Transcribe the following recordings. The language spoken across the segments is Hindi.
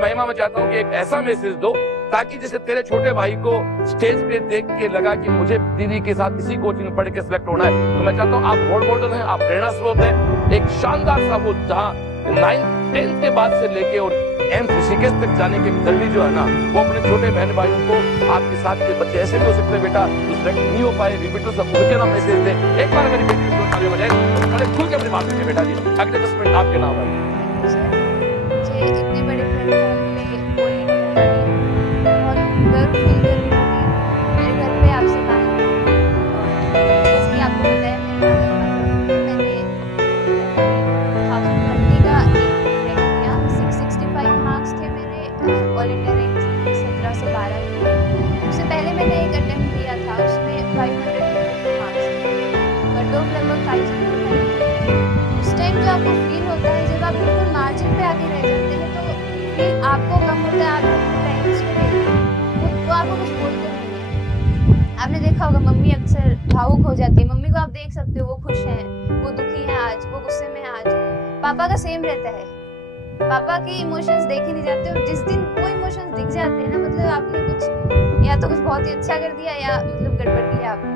महिमा मैं चाहता हूँ कि एक ऐसा मैसेज दो ताकि जैसे तेरे छोटे भाई को स्टेज पे देख के लगा कि मुझे दीदी के साथ इसी कोचिंग में पढ़ के सिलेक्ट होना है, तो मैं चाहता हूँ आप रोल मॉडल हैं, आप प्रेरणा स्रोत हैं। एक शानदार सा वो जहाँ 9th 10th के बाद से लेके और एम्स ऋषिकेश तक जाने की जर्नी जो है ना, वो अपने छोटे बहन भाइयों को आपके साथ के बच्चे ऐसे भी हो सकते हैं बेटा जो सिलेक्ट नहीं हो पाए, रिपीटर सब उनके नाम मैसेज दे। एक बार मेरी बेटी को तालियां बजाएं, बड़े खुल के अपनी बात करिए बेटा जी। अगले 10 मिनट आपके नाम है। मुझे इतने बड़े प्लेटफॉर्म पे बोलने का मौका दिया, बहुत गर्व फील कर रही हूँ कि मेरे घर पे आपसे बात हुई। और जैसे कि आपको बताया मैंने 1020 का रैंक किया, 665 मार्क्स थे मेरे ऑल इंडिया रैंक 17 से 12 के। उससे पहले मैंने एक अटेम्प्ट दिया था, उसमें 550 मार्क्स थे, कट ऑफ लगभग 500। उस टाइम जो आपको फील होता है जब आप बिल्कुल मार्जिन पे आके रह जाते हैं, तो फील आपको कम होता है, आप अपने पेरेंट्स को देखते हैं, वो आपको कुछ बोलते नहीं है। आपने देखा होगा मम्मी अक्सर भावुक हो जाती है, मम्मी को आप देख सकते हो वो खुश हैं, वो दुखी हैं आज, वो गुस्से में हैं आज। पापा का सेम रहता है, पापा के इमोशंस देखे नहीं जाते, और जिस दिन वो इमोशंस दिख जाते हैं ना, मतलब आपने कुछ या तो कुछ बहुत ही अच्छा कर दिया या मतलब गड़बड़ किया आपने।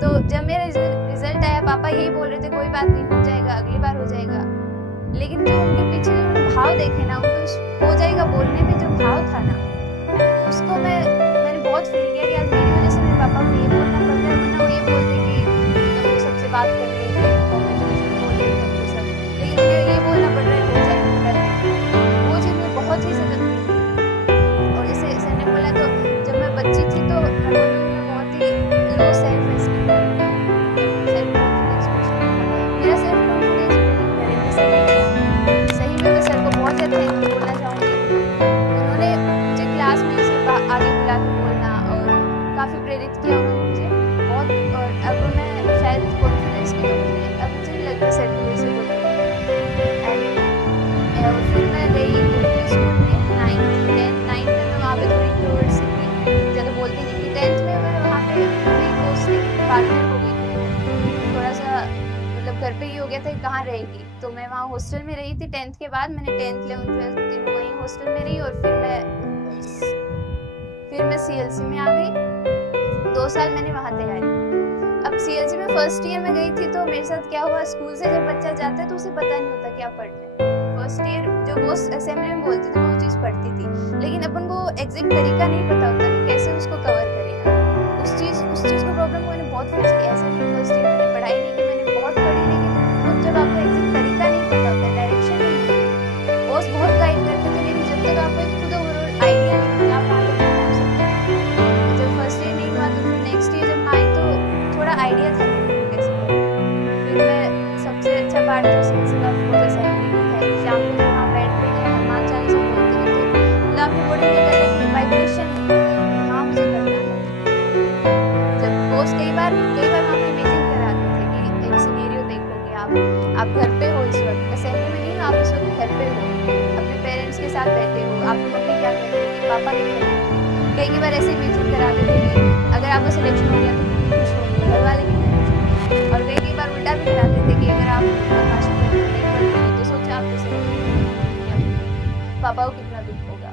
तो जब मेरा रिजल्ट आया, पापा यही बोल रहे थे कोई बात नहीं, हो जाएगा, अगली बार हो जाएगा। लेकिन जो उनके पीछे जो भाव देखे ना, उनको हो जाएगा बोलने में जो भाव था ना, उसको मैंने बहुत फील किया कि आज मेरी वजह से मेरे पापा को ये बोलना पड़ रहा है, वरना वो ये बोलते कि वो सबसे बात कर रहे थे, कॉन्ग्रेचुलेशन बोल रहे थे उनके साथ, लेकिन उन्हें ये बोलना पड़ रहा है हो जाएगा। वो चीज़ में बहुत ही सख्त थी। और जैसे सर ने बोला, तो जब मैं बच्ची थी तो मैं बहुत ही लो सेल्फ एस्टीम, मेरा सेल्फ कॉन्फिडेंस सही में मैं सर को बहुत ज़्यादा थैंक यू बोलना चाहूँगी। उन्होंने मुझे क्लास में से आगे बुला के बोलना और काफ़ी प्रेरित किया उन्होंने मुझे बहुत। और अब मैं शायद कॉन्फिडेंस की तो मुझे नहीं लगता सर को वैसे बोलती। और फिर मैं गई उर्दू स्कूल में 9th में मैं वहाँ पे थोड़ी इंट्रोवर्ट सी थी, ज़्यादा बोलती नहीं थी। 10th में मैं वहाँ पे थोड़ी पोस्टिंग पार्टनर हो गई थी, थोड़ा सा मतलब घर पे ही हो गया था कहाँ रहेगी, तो मैं वहाँ हॉस्टल में रही थी। 10th के बाद मैंने 10th 11th 12th तीनों वहीं हॉस्टल में रही, और फिर मैं CLC में आ गई। 2 साल मैंने वहाँ तैयारी। अब CLC में फर्स्ट ईयर में गई थी, तो मेरे साथ क्या हुआ, स्कूल से जब बच्चा जाता है तो उसे पता नहीं होता क्या पढ़ना है। फर्स्ट ईयर जो वो असेंबली में बोलती थी वो चीज़ पढ़ती थी, लेकिन अपन को एग्जैक्ट तरीका नहीं पता होता कि कैसे उसको कवर करेगा। उस चीज़ को प्रॉब्लम मैंने बहुत फेस किया। ऐसा नहीं फर्स्ट ईयर मैंने पढ़ाई नहीं की, मैंने बहुत पढ़ी, लेकिन जब आपको एग्जैक्ट तरीका नहीं पता होता, डायरेक्शन नहीं होती, बॉस बहुत गाइड करते थे, लेकिन जब तक आपको एक खुद ओवरऑल आइडिया नहीं होता आप आगे नहीं पहुंच सकते। जब फर्स्ट ईयर नहीं हुआ तो फिर नेक्स्ट ईयर जब मैं आई तो थोड़ा आइडिया था कैसे करें। फिर मैं सबसे अच्छा पार्ट तो CLC का वो असेंबली है, शाम को वहाँ बैठते हैं, हनुमान चालीसा बोलते हैं, तो मतलब आपको बॉडी में करता है कि वाइब्रेशन हाँ मुझे करना है। जब बॉस कई बार वहाँ पे इमेजिन कराते थे कि एक सिनेरियो देखोगे आप घर पे हो इस वक्त, असेंबली में नहीं, आप इस वक्त घर पे हो, अपने पेरेंट्स के साथ बैठे हो, आपकी मम्मी क्या कर रही है, पापा क्या कर रहे थे। कई बार ऐसे इमेजिन कराते थे कि अगर आपका सिलेक्शन हो गया तो कितनी खुश होंगे, घर वाले कितने खुश होंगे। और कई बार उल्टा भी कराते थे कि अगर आप बदमाशी नहीं करते हो तो सोचा आपको सिलेक्शन, पापा को कितना दुख होगा।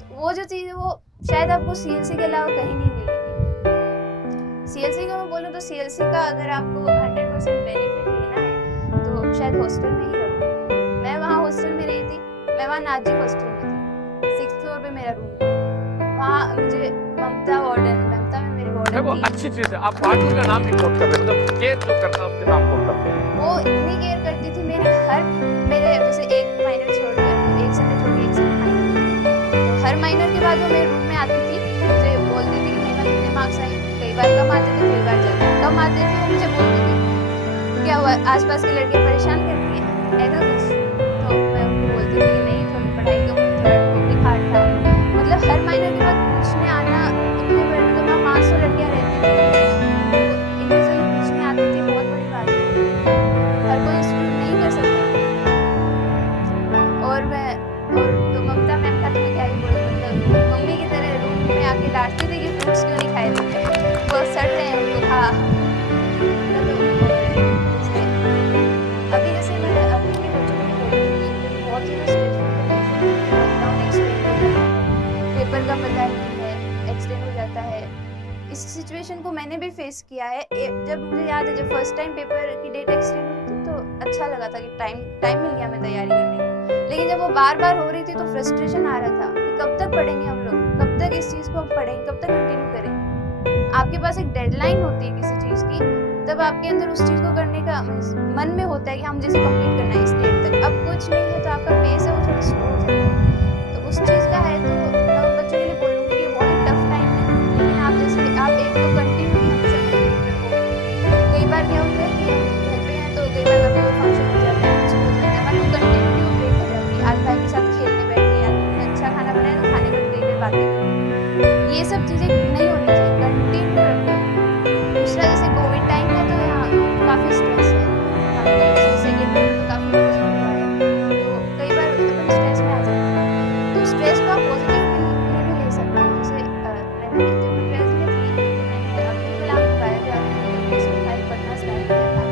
तो वो जो चीज़ है वो शायद आपको CLC के अलावा कहीं नहीं मिलेगी। CLC का मैं बोलूँ तो CLC का अगर आपको 100% बेनिफिट लेना है तो शायद हॉस्टल में ही रहो। मैं वहाँ हॉस्टल में रही थी, मैं वहाँ नाजी हॉस्टल में थी, 6th फ्लोर पे मेरा रूम था। वहाँ मुझे ममता में मेरी वार्डन वो थी। अच्छी चीज है, आप वार्डन का नाम भी कोट कर रहे हैं, मतलब केयर जो करता है उसके नाम कोट करते हैं। वो इतनी केयर करती थी मेरे जैसे एक माइनर छोड़कर, एक समय छोड़ी एक समय माइनर, तो हर माइनर के बाद वो मेरे रूम में आती थी, मुझे बोलती थी कि मेरा कितने मार्क्स आए। कई बार कम आते थे, कई बार ज़्यादा। कम आते थे वो मुझे बोलती थी क्या हुआ, आसपास के लड़के परेशान करती हैं ऐसा कुछ, तो मैं उनको बोलती थी कि नहीं, थोड़ी पढ़ाई कम, थोड़ा टॉपिक हार्ड था। मतलब हर माइनर के बाद पूछने आना, इतने बड़े मतलब वहाँ 500 लड़कियाँ रहती थी, इंडिविजुअली पूछने आती थी, बहुत बड़ी बात है, हर कोई स्टूडेंट नहीं कर सकता। और तो ममता मैम का तो मैं क्या ही बोलूँ, मतलब मम्मी की तरह रूम में आके डांटती थी कि फ्रूट्स क्यों नहीं खाए थे, वो सड़ रहे हैं उनको खा। अभी जैसे मैं अपने बच्चों को बोलूँगी बहुत ज़्यादा स्ट्रेसफुल इस सिचुएशन को मैंने भी फेस किया है। जब मुझे याद है, जब फर्स्ट टाइम पेपर की डेट एक्सटेंड हुई थी तो अच्छा लगा था कि टाइम मिल गया मैं तैयारी करने को। लेकिन जब वो बार बार हो रही थी तो फ्रस्ट्रेशन आ रहा था कि कब तक पढ़ेंगे हम लोग, कब तक इस चीज़ को हम पढ़ेंगे, कब तक कंटिन्यू करेंगे। आपके पास एक डेडलाइन होती है किसी चीज़ की, तब आपके अंदर उस चीज़ को करने का मन में होता है कि हम जैसे कंप्लीट करना है इस डेट तक। अब कुछ नहीं है तो आपका पेस है वो थोड़ा स्लो हो जाता है। तो उस चीज़ का है, तो मैं उन बच्चों के लिए बोलूँगी कि बहुत ही टफ टाइम है, लेकिन आप जैसे आप एक तो कंटिन्यू हमेशा हो। कई बार क्या होता है कि हम घर पे हैं तो कई बार कभी कोई फंक्शन हो जाता है, कुछ हो जाता है, हमारी वो कंटिन्यूटी ब्रेक हो जाती है। आज भाई के साथ खेलने बैठ गए, आज तुमने अच्छा खाना बनाया तो खाने बैठ गई, बातें करें, ये सब चीज़ें नहीं होनी चाहिए, कंटिन्यू रखें। दूसरा जैसे कोविड टाइम है तो यहाँ काफ़ी स्ट्रेस है, सेकेंड वेव में काफ़ी लोगों को हुआ है, तो कई बार अपन स्ट्रेस में आ जाते हैं। तो स्ट्रेस को आप पॉजिटिव में भी ले सकते हो। जैसे मैंने जब मैं 12th में थी तो मैंने अब्दुल कलाम की बायोग्राफी पढ़ना स्टार्ट किया था,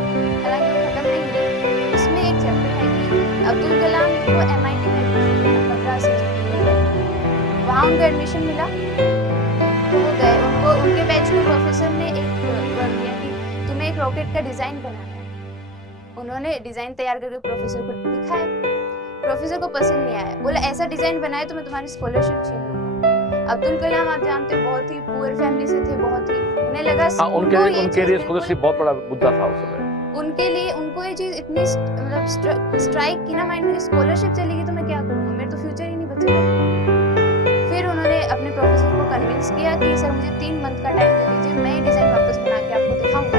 हालांकि वो खत्म नहीं हुई। उसमें एक चैप्टर है कि अब्दुल कलाम को MIT में मद्रास वहाँ उनको एडमिशन मिला, तो वो गए, उनके बैच के प्रोफेसर ने एक वर्क दिया कि तुम्हें एक रॉकेट का डिज़ाइन बनाना है। उन्होंने डिज़ाइन तैयार करके प्रोफेसर को दिखाया, प्रोफेसर को पसंद नहीं आया, बोला ऐसा डिज़ाइन बनाए तो मैं तुम्हारी स्कॉलरशिप छीन लूँगा। अब्दुल कलाम आप जानते हो बहुत ही पुअर फैमिली से थे, बहुत ही उन्हें लगा उनके लिए स्कॉलरशिप बहुत बड़ा मुद्दा था उस समय। उनके लिए उनको ये चीज़ इतनी मतलब स्ट्राइक की ना माइंड में, स्कॉलरशिप चलेगी तो मैं क्या करूँगा, मेरा तो फ्यूचर ही नहीं बचेगा। फिर उन्होंने अपने प्रोफेसर को कन्विंस किया कि सर मुझे 3 मंथ का टाइम दे दीजिए, मैं ये डिज़ाइन वापस बना के आपको दिखाऊंगा।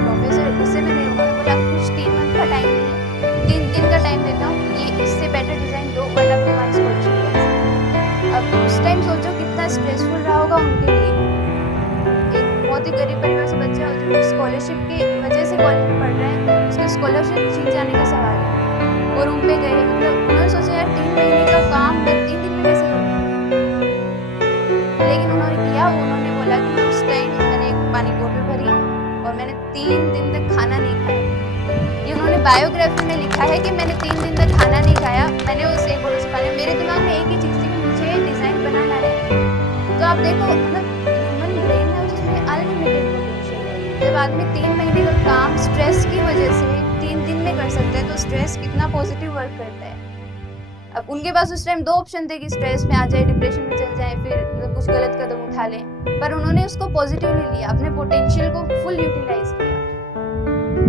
प्रोफेसर गुस्से में थे, उन्होंने बोला कुछ 3 मंथ का टाइम नहीं है, 3 दिन का टाइम देता हूँ, ये इससे बेटर डिज़ाइन दो वरना तुम्हारी स्कॉलरशिप कैंसिल। अब उस टाइम सोचो कितना स्ट्रेसफुल रहा होगा उनके लिए। एक बहुत ही गरीब परिवार से बच्चा जो स्कॉलरशिप की वजह से कॉलेज में पढ़ रहे हैं, उसकी स्कॉलरशिप छीन जाने का सवाल है। और उन पे गए, मतलब उन्होंने सोचा यार 3 महीने का काम मैं 3 दिन में कैसे करूँ, लेकिन उन्होंने किया। उन्होंने बोला कि मैं उस टाइम मैंने एक पानी बोतल भरी और मैंने 3 दिन तक खाना नहीं खाया। ये उन्होंने बायोग्राफी में लिखा है कि मैंने 3 दिन तक खाना नहीं खाया। मैंने उस एक बोतल से पानी, मेरे दिमाग में एक ही चीज़ थी कि मुझे डिज़ाइन बनाना है। तो आप देखो मतलब ह्यूमन ब्रेन है जिसमें अनलिमिटेड पोटेंशियल है। जब आदमी 3 महीने का काम स्ट्रेस की वजह से 3 दिन में कर सकता है तो स्ट्रेस कितना पॉजिटिव वर्क करता है। अब उनके पास उस टाइम 2 ऑप्शन थे कि स्ट्रेस में आ जाए, डिप्रेशन में चल जाए, फिर मतलब कुछ गलत कदम उठा लें, पर उन्होंने उसको पॉजिटिवली लिया, अपने पोटेंशियल को फुल यूटिलाइज किया।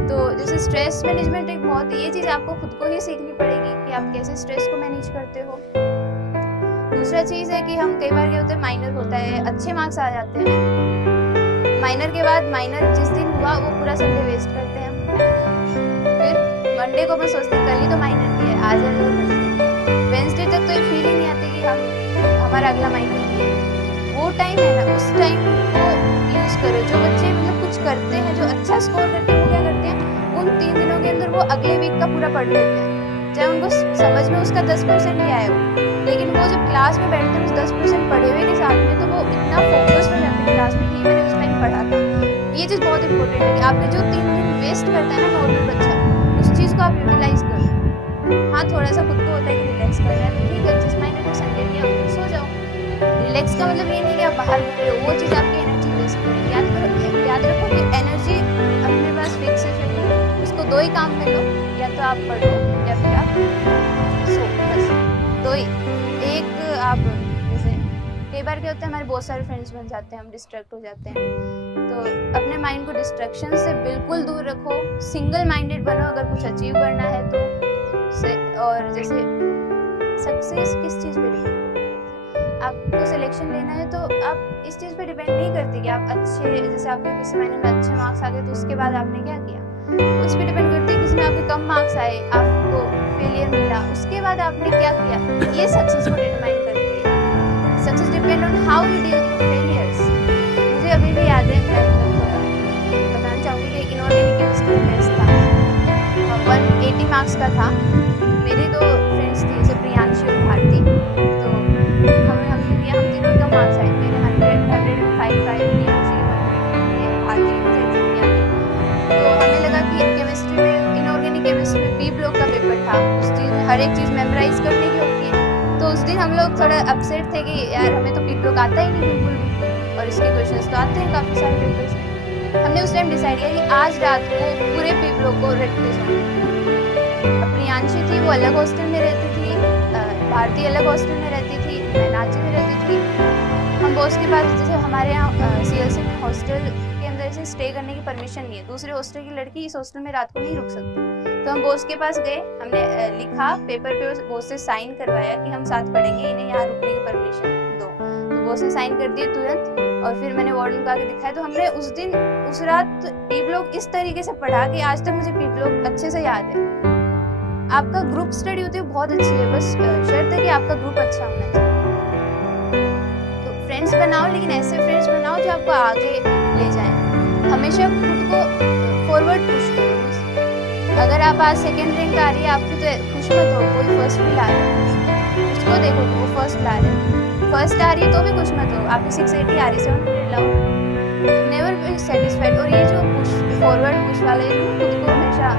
तो जैसे स्ट्रेस मैनेजमेंट एक बहुत, ये चीज़ आपको खुद को ही सीखनी पड़ेगी कि आप कैसे स्ट्रेस को मैनेज करते हो। दूसरा चीज़ है कि हम कई बार क्या होता है, माइनर होता है, अच्छे मार्क्स आ जाते हैं, माइनर के बाद माइनर जिस दिन हुआ वो पूरा संडे वेस्ट करते हैं हम। फिर मंडे को अपन सोचते हैं कल ही तो माइनर की है, आज है तो वेंसडे तक तो ये फील ही नहीं आती कि हमारा अगला माइनर है। वो टाइम है ना, उस टाइम को यूज़ करो। जो बच्चे मतलब कुछ करते हैं, जो अच्छा स्कोर करते हैं, वो क्या करते हैं, उन 3 दिनों के अंदर वो अगले वीक का पूरा पढ़ लेते हैं, चाहे उनको समझ में उसका 10% ही आए हो, लेकिन वो जब क्लास में बैठते हैं उस 10% पढ़े हुए के साथ में, तो वो इतना फोकस्ड हो जाते हैं क्लास में कि मैंने उस टाइम पढ़ा था। ये चीज़ बहुत इंपॉर्टेंट है कि आपके जो 3 दिन वेस्ट करता है ना नॉर्मल बच्चा, उस चीज़ को आप यूटिलाइज करो। हाँ, थोड़ा सा खुद को होता है कि रिलैक्स करना है, तो ठीक है, जिस महीने को संडे दिया उनको सो जाओ। रिलैक्स का मतलब ये नहीं कि आप बाहर घूम रहे हो, वो चीज़ आपकी एनर्जी वेस्ट करेगी। याद रखो कि एनर्जी अपने पास फिक्स है, उसको 2 ही काम में लो, या तो आप पढ़ो या फिर आप सो, बस 2 ही। एक आप जैसे कई बार क्या होता है, हमारे बहुत सारे फ्रेंड्स बन जाते हैं, हम डिस्ट्रैक्ट हो जाते हैं, तो अपने माइंड को डिस्ट्रैक्शन से बिल्कुल दूर रखो, सिंगल माइंडेड बनो अगर कुछ अचीव करना है तो। और जैसे सक्सेस किस चीज़ पे डिपेंड करती है, आपको सिलेक्शन लेना है तो आप इस चीज़ पे डिपेंड नहीं करती कि आप अच्छे, जैसे आपके किसी महीने में अच्छे मार्क्स आ गए तो उसके बाद आपने क्या किया, उस पर डिपेंड करती है। किसी में आपके कम मार्क्स आए, आपको फेलियर मिला, उसके बाद आपने क्या किया, ये सक्सेस को डिटरमाइन करती है। Success depend on how you deal with failures. मुझे अभी भी याद है, मैं बताना चाहूँगी कि इनऑर्गेनिक केमिस्ट्री टेस्ट था, 180 मार्क्स का था। मेरी 2 फ्रेंड्स थी, जैसे प्रियांशी और भारती, तो हम तीनों कम मार्क्स आए। मेरे 105 प्रियांशी भारती मुझे एग्जाम दिया। तो हमें लगा कि केमिस्ट्री में, इनऑर्गेनिक केमिस्ट्री में बी ब्लॉक का पेपर था, उस चीज़ में हर एक चीज़ मेमोराइज करने की होती है। तो उस दिन हम लोग थोड़ा अपसेट थे कि यार हमें तो बी ब्लॉक आता ही नहीं बिल्कुल भी। और इसके क्वेश्चंस तो आते हैं काफ़ी सारे पेपर्स में। हमने उस टाइम डिसाइड किया कि आज रात को पूरे पेपरों को रट के सोना। अपनी आंशी थी, वो अलग हॉस्टल में रहती थी, भारती अलग हॉस्टल में रहती थी, मैं नाची में रहती थी। हम बॉस के पास, जैसे हमारे यहाँ CLC में हॉस्टल के अंदर से स्टे करने की परमिशन नहीं है, दूसरे हॉस्टल की लड़की इस हॉस्टल में रात को नहीं रुक सकती। तो हम बॉस के पास गए, हमने लिखा पेपर पे, बॉस से साइन करवाया कि हम साथ पढ़ेंगे, इन्हें यहाँ रुकने की परमिशन दो। तो बॉस ने साइन कर दिए तुरंत, और फिर मैंने वार्डन को आके दिखाया। तो हमने उस दिन उस रात पी ब्लॉक इस तरीके से पढ़ा कि आज तक मुझे पी ब्लॉक अच्छे से याद है। आपका ग्रुप स्टडी होती है बहुत अच्छी है, बस शर्त है कि आपका ग्रुप अच्छा होना चाहिए। तो फ्रेंड्स बनाओ, लेकिन ऐसे फ्रेंड्स बनाओ जो आपको आगे ले जाएं। हमेशा खुद को फॉरवर्ड पुश करो। अगर आप आज सेकेंड रैंक आ रही है आपकी, तो खुश मत हो, कोई फर्स्ट भी ला रहा है, उसको देखो वो फर्स्ट ला रहे हैं। फर्स्ट आ रही है तो भी खुश मत हो, आपकी 680 आ रही है, 700 लाओ, नेवर बी सेटिस्फाइड। और ये जो पुश फॉरवर्ड पुश वाले खुद को हमेशा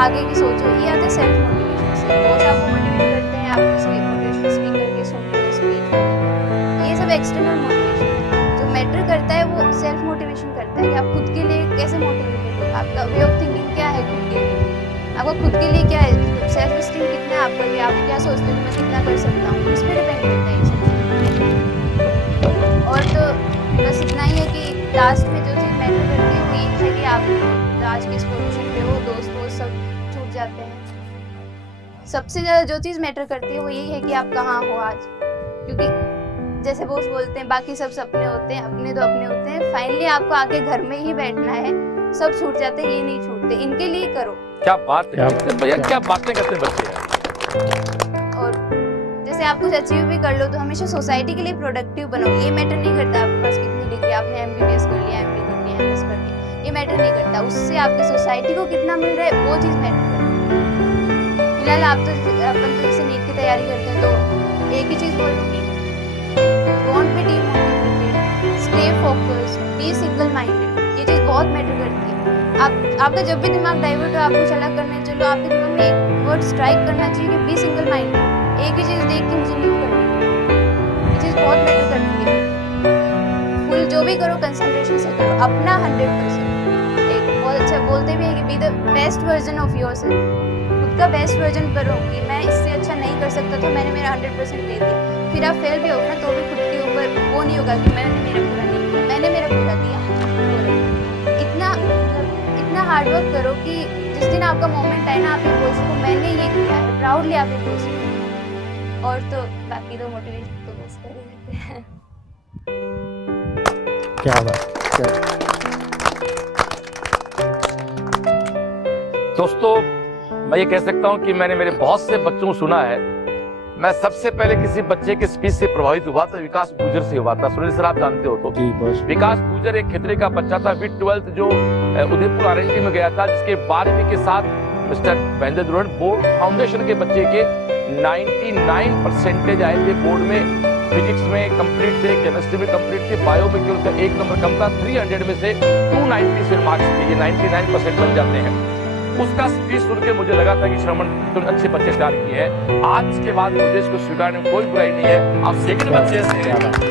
आगे की सोचो, ये आते सेल्फ मोटिवेशन से। कोच आपको मोटिवेट करते हैं, आप किसी मोटिवेशन स्पीकर के सुनते हो स्पीच, ये सब एक्सटर्नल मोटिवेशन है। जो मैटर करता है वो सेल्फ मोटिवेशन करता है कि आप खुद के लिए कैसे मोटिवेटेड हो, आपका वे ऑफ थिंकिंग क्या है खुद के लिए, आपको खुद के लिए क्या है, सेल्फ एस्टीम कितना है आपका, कि आप क्या सोचते हो कि मैं कितना कर सकता हूँ, इस पर डिपेंड करता है ये सब। और तो बस इतना ही है कि लास्ट में जो चीज़ मैटर करती है वो ये है कि आप आज किस पोजीशन पे हो, दोस्त वो सब छूट जाते हैं। सबसे ज़्यादा जो चीज़ मैटर करती है वो यही है कि आप कहाँ हो आज, क्योंकि जैसे बोस बोलते हैं बाकी सब सपने होते हैं, अपने तो अपने होते हैं। फाइनली आपको आके घर में ही बैठना है, सब छूट जाते हैं, ये नहीं छूटते, इनके लिए करो। क्या बात है भैया, क्या बातें करते बच्चे हैं। और जैसे आप कुछ अचीव भी कर लो तो हमेशा सोसाइटी के लिए प्रोडक्टिव बनो। ये मैटर नहीं करता आपके पास कितनी डिग्री, आपने MBBS कर लिया, MD कर लिया, MS कर लिया, ये मैटर नहीं करता। उससे आपकी सोसाइटी को कितना मिल रहा है वो चीज़ मैटर करती है। फिलहाल आप तो अपन तो जैसे नीट की तैयारी करते हैं तो एक ही चीज़ बोलूँगी, don't be demotivated, stay focused, be single minded. ये चीज़ बहुत मैटर करती है। आपका जब भी दिमाग डाइवर्ट हो, आप कुछ अलग करने चलो, आपके दिमाग में एक वर्ड स्ट्राइक करना चाहिए कि बी सिंगल माइंडेड। एक ही चीज़ देख के मुझे नहीं करनी, ये चीज़ बहुत मैटर करती है। फुल जो भी करो कंसंट्रेशन से करो, अपना 100%। एक बहुत अच्छा बोलते भी है कि be the best version of yourself, खुद का बेस्ट वर्जन करो कि मैं इससे अच्छा नहीं कर सकता तो मैंने मेरा 100% दे दिया। फिर आप फेल भी होगे ना तो भी खुद के ऊपर वो नहीं होगा कि मैंने मेरा पूरा नहीं किया, मैंने मेरा पूरा दिया। इतना हार्डवर्क करो कि जिस दिन आपका मोमेंट आए ना, आप ये बोल सको मैंने ये किया है, प्राउडली आप ये बोल सको। और तो बाकी तो मोटिवेशन तो बस कर ही देते हैं। क्या बात। दोस्तों मैं ये कह सकता हूँ कि मैंने मेरे बहुत से बच्चों को सुना है। मैं सबसे पहले किसी बच्चे के स्पीच से प्रभावित हुआ था, विकास गुजर से हुआ था। सुनील सर आप जानते हो तो। विकास गुजर एक खतरे का बच्चा था, विद 12th जो उदयपुर RNT में गया था, जिसके 12वीं के साथ मिस्टर महेंद्र दुरण बोर्ड फाउंडेशन के बच्चे के 99% आए थे बोर्ड में। फिजिक्स में कंप्लीट थे, केमिस्ट्री में कंप्लीट थे, बायो में केवल 1 नंबर कम था। 300 में से 290 मार्क्स थे, ये 99% बन जाते हैं। उसका स्पीच सुन के मुझे लगा था कि श्रवण तुम अच्छे बच्चे तैयार किए हैं। आज इसके बाद मुझे इसको स्वीकारने में कोई बुराई नहीं है। आप सेकंड बच्चे से